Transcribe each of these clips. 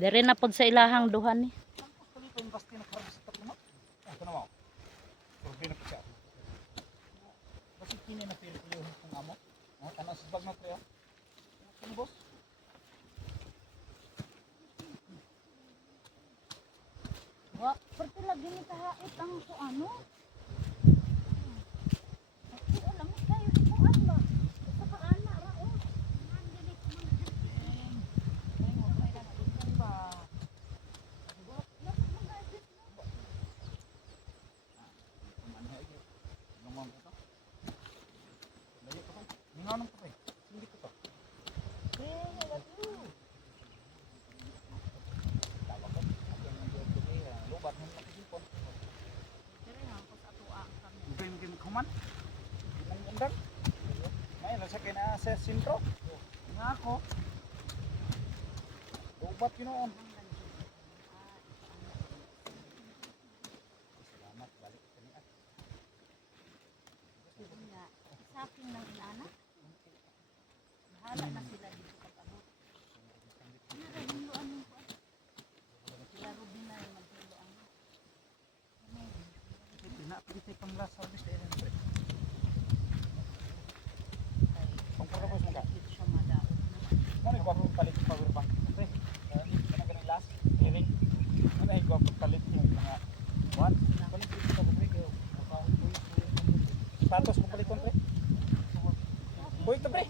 Dire na pod sa ilahang duhan ni. Wa, perti lagi ni kahait ang so ano. Alam mo kayo ko ano. Sa kaana ra o. Mandilit mo na. Ay mo kay ra ba. Sa sintro nga ako ubat ginoon. Salamat balik kaniya Sa akin ng inana. Bahala na sila dito pag-abot. Narahiluan mo ko. Sila Ruby na yung maghiluan. Pinapagitay pang last service na yun. Pagpapagos mo ka? Ano yung gwapong palit yung power bank? Pre, ano ganun last? Hearing? Ano yung gwapong palit yung mga one? Palit dito sa bubig. Patos mo palit pre? Buhay ito pre?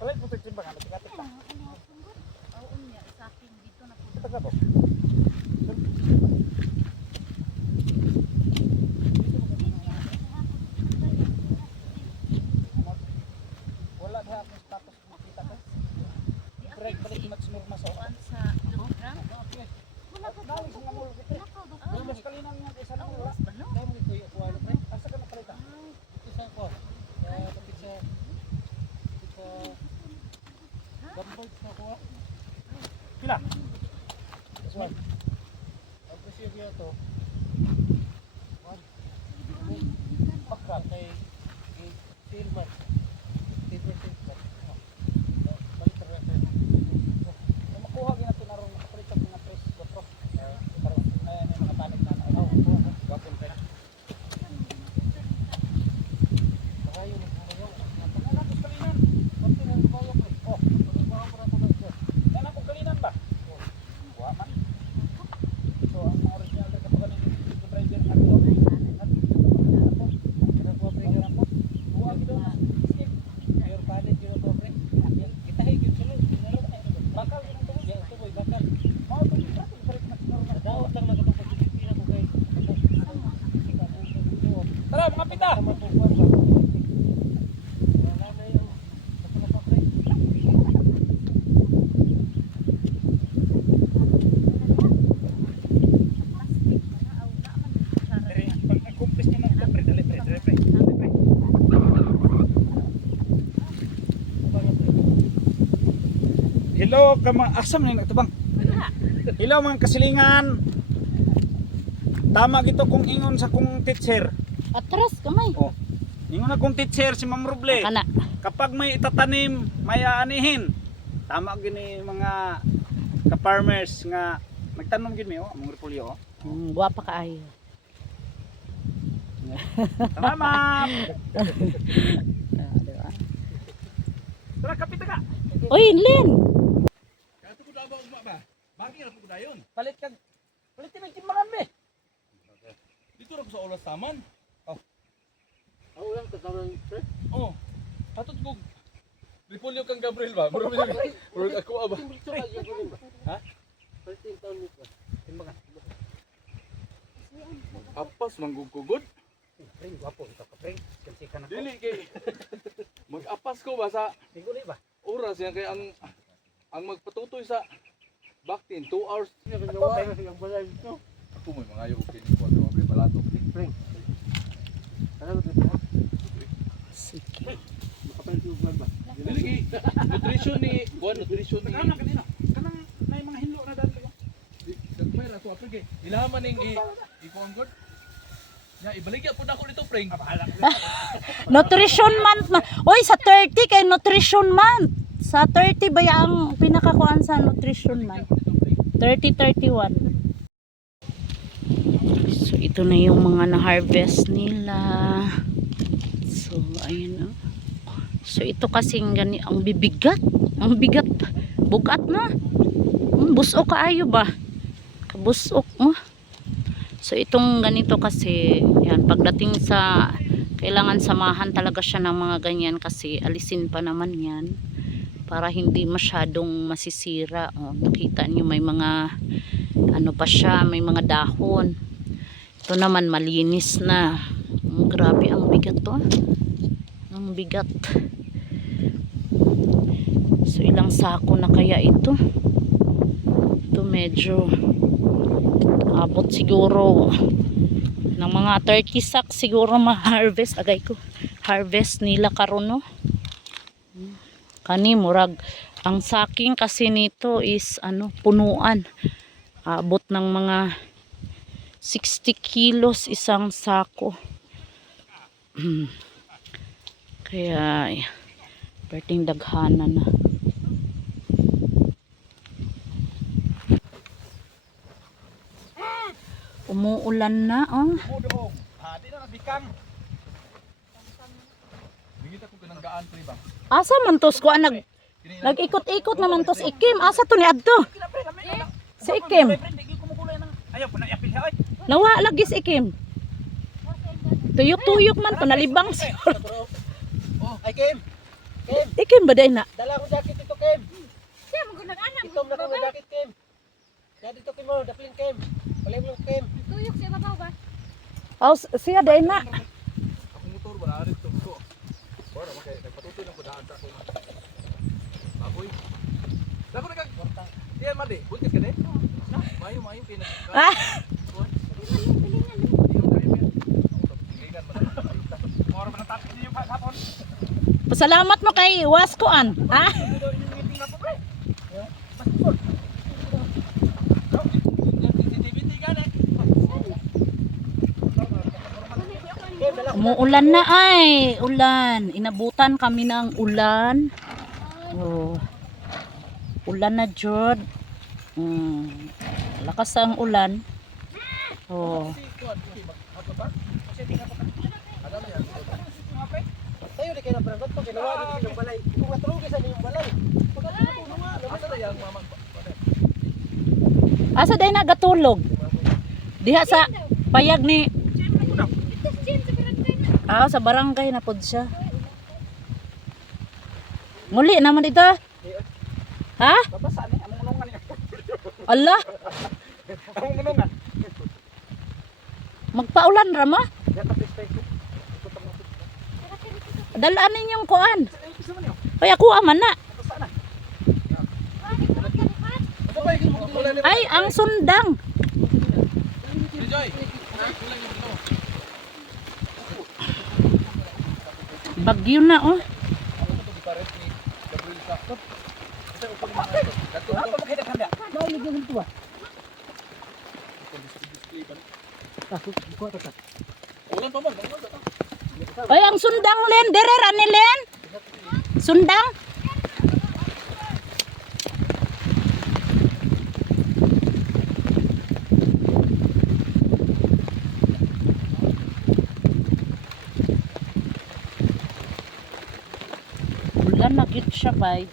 Palit mo ito yung bang? Nagkatik lang. Oo niya, sa akin dito na po. Ito ka po? Wala na akong status makita ka. Break balik mag-smurma sa uwan. Sa kilogram? Wala ka daw sa mga mulog ito. Ang mas kalinang nga isa na wala. Ano? Dahil mo ito yung kuha pre. Asa ka na palita? Ito sa ako. Kapit sa Gambol na kuha. Pila? This one. Ang kasi yung ito. One. Pakra kay Silver. Silver. Balik ka rin. Makuha gina ito na rin. Nakapalit ang mga tres. Gotro. Karoon na yan yung mga talit na ano. Gapon rin. Baka yun. Pagkala ko kalinan. Pagkala ko kalinan. Oh. Yan ako kalinan ba? Buha man. So ang mga original rin kapag kanina yung driver at ito. Buha gito na. Pure palit yun ito pre. Kita higit sila. Bakal yun ito. Yan ito boy. Bakal. Mga ito yung traffic. Balik na normal. Daot lang na kapag pagkipira ko kay. Tara mga pita. Hello, asam na ito bang? Hello mga kasilingan. Tama gito kung ingon sa kong teacher. Atras kamay. Oh. Ingon na kong teacher si Ma'am Roble. Kana. Kapag may itatanim, may aanihin. Tama gini mga ka-farmers nga nagtanom gid mi oh, among repolyo oh. Guwapa ka ay. Salamat. Tara kapita ka. Oy, Lin. Kato ko daw ba ba? Bagi na po dayon. Palit mo timbangan be. Dito ra ko sa olas taman. Oh, lang tataman pre. Oh. Atot ko Repolyo kang Gabriel ba? Murag ako ba? Ha? Palitin taon nito. Timbangan. Apas manggugugod. Pring gwapo ito ka pring. Kasi ka na ko. Dili kay mag-apas ko ba sa Siguro ba? oras yan kay ang magpatutoy sa baktin 2 hours. Ako may mga ayaw okay ni ko Gabriel balato. Pring. Sige. Makapalit yung vlog ba? Dili kay nutrition ni nutrition ni Kanang may mga hinlo na dali. Dagmay ra to apil kay ilaman ning ikuan god. Ya ibaligya pud ako dito preng. Nutrition month. Oy, sa 30 kay nutrition month. Sa 30 ba ang pinakakuan sa nutrition month? 30-31. So, ito na yung mga na-harvest nila. So, ayun. So, ito kasing ang bibigat. Ang bigat. Bugat na. Busok kaayo ba? Kabusok mo. So, itong ganito kasi, yan, pagdating sa, kailangan samahan talaga siya ng mga ganyan kasi alisin pa naman yan para hindi masyadong masisira. O, nakita niyo may mga, ano pa siya, may mga dahon. Ito naman malinis na. Grabe, ang bigat to. Ang bigat. So, ilang sako na kaya ito? Ito medyo abot siguro ng mga 30 sacks siguro ma-harvest. Agay ko. Harvest nila karon no. Kani murag ang saking kasi nito is ano, punuan. Abot ng mga 60 kilos isang sako. Kaya perting daghanan na. Umuulan na, oh. Mudoog. Di na nabikang. Bigit ako kananggaan pre ba. Asa man tos ko nag-ikot-ikot naman tos Ikim. Asa to ni adto? Si Ikim. Ayaw pa na yapil ha. Nawa lagi si Ikim. Tuyok-tuyok man to nalibang siguro. Oh, ay Kim. Kim, Ikim ba day na? dala ko jacket ito Kim. Siya mo gunang-anak. Ito na ko jacket Kim. Ya dito Kim mo, daplin Kim. Palay mo Kim. Tuyok siya babaw ba? Oh, siya day na. Ako motor wala rin to ko. Bora makay nagpatutoy lang ko daan sa ko. Baboy. Dako na kag. Diyan madi, buntis ka de? Mayo kay nag. Ah, pasalamat mo kay Waskoan. Ha? Umuulan na ay, ulan. Inabutan kami ng ulan. Oh. Ulan na jud. Lakas ang ulan. Oh. Tayo di kay na brangot to ginawa dito ng balay. Kung matulog sa inyong balay. Pagkatulog nga, asa na yang mama. Asa day na gatulog? Diha sa payag ni sa barangay na pod siya. Nguli naman dito. Ha? Babasa ni among nungan niya. Allah, Among nungan. magpaulan ra mo? Ya ta please. Dalaan ninyong kuan. Ay ako aman na. Ay, ang sundang. Joy. Bagyo na oh. Ulan pa man. Ay, ang sundang len, dere rani len. Sundang. Ulan na gid siya bay.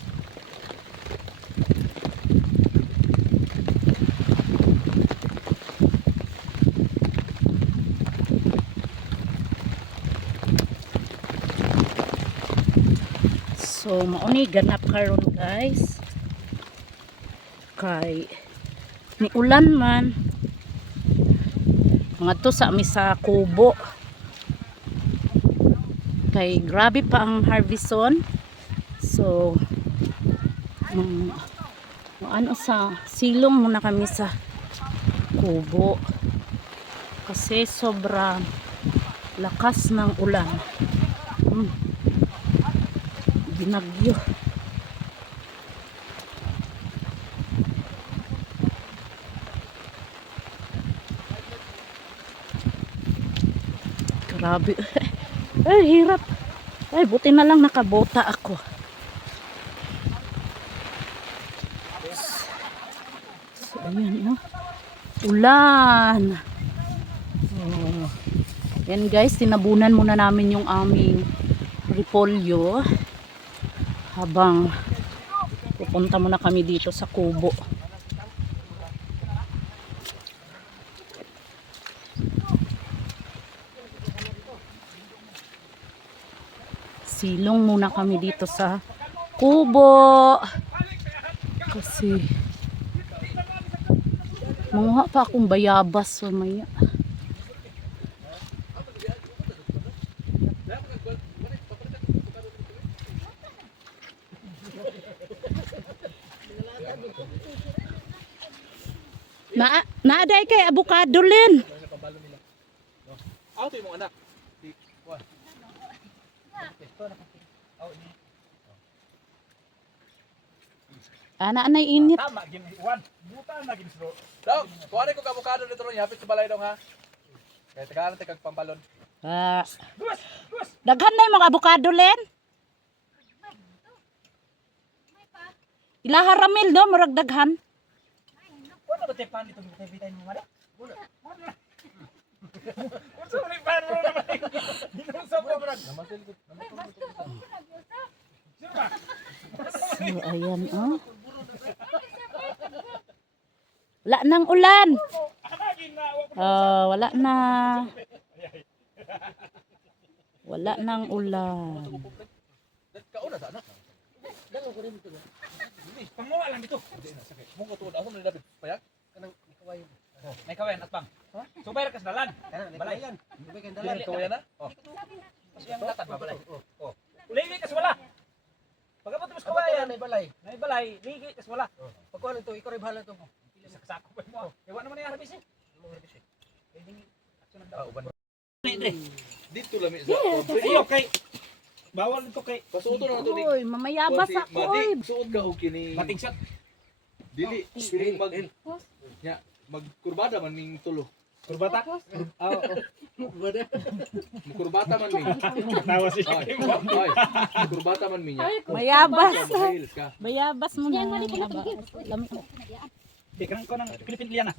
So, mauni ganap karon guys. Kay ni ulan man. Mga to sa misa kubo. Kay grabe pa ang harveston. So, ano sa silong muna kami sa kubo. Kasi sobrang lakas ng ulan. Binagyo. Grabe. Ay, hirap. Ay, buti na lang nakabota ako. So, Ayan, oh. Ulan. Oh. Yan guys, tinabunan muna namin yung aming repolyo habang pupunta muna kami dito sa kubo. Silong muna kami dito sa kubo kasi manguha pa akong bayabas mamaya. Naaday kay avocado Len. Ito yung mga anak. Ana na init. Tama gin wan. Buta na gin sro. Daw, kuha ko avocado dito ron, hapit sa balay dong ha. Kaya tagalan tayo kag pambalon. Ah, Duwas, duwas. daghan na yung mga avocado Len. Ilaha ramil do murag daghan. Wala ba tayo pan dito bitay mo mara? Wala. Unsa man pan mo naman? Hinunsa ko brad. Namasil ko. So ayan oh. Wala nang ulan. Wala na. Wala nang ulan. Kauna sa anak. Panguha lang dito. Mong katuod asa man dapat payak kanang kawayan. May kawayan at pang. Subay ra kas dalan. Balay yan. Dili kawayan na. Oh. Kasi ang latad ba balay? Oh. Ligi kas wala. Pagabot mo sa kawayan, may balay. May balay, ligi kas wala. Pagkuhan ito, ikaw rin bahala ito mo. Saksak ko mo. Ewan naman yung harbis eh. Pwedeng action ng daw. Dito lami sa. Iyo kay bawal ito kay Pasuoto na to ni. Oy, mamayabas ako oy. Suot ka og kini. mating shot. Dili, piling mag nya magkurbada man ning tulo. Kurbata? Oo. Kurbata man mi. Nawa si Ay, kurbata man mi nya. Mayabas. Mahil ka. Mayabas mo na. Mayabas. Di kanang ko ng Philippine Liana.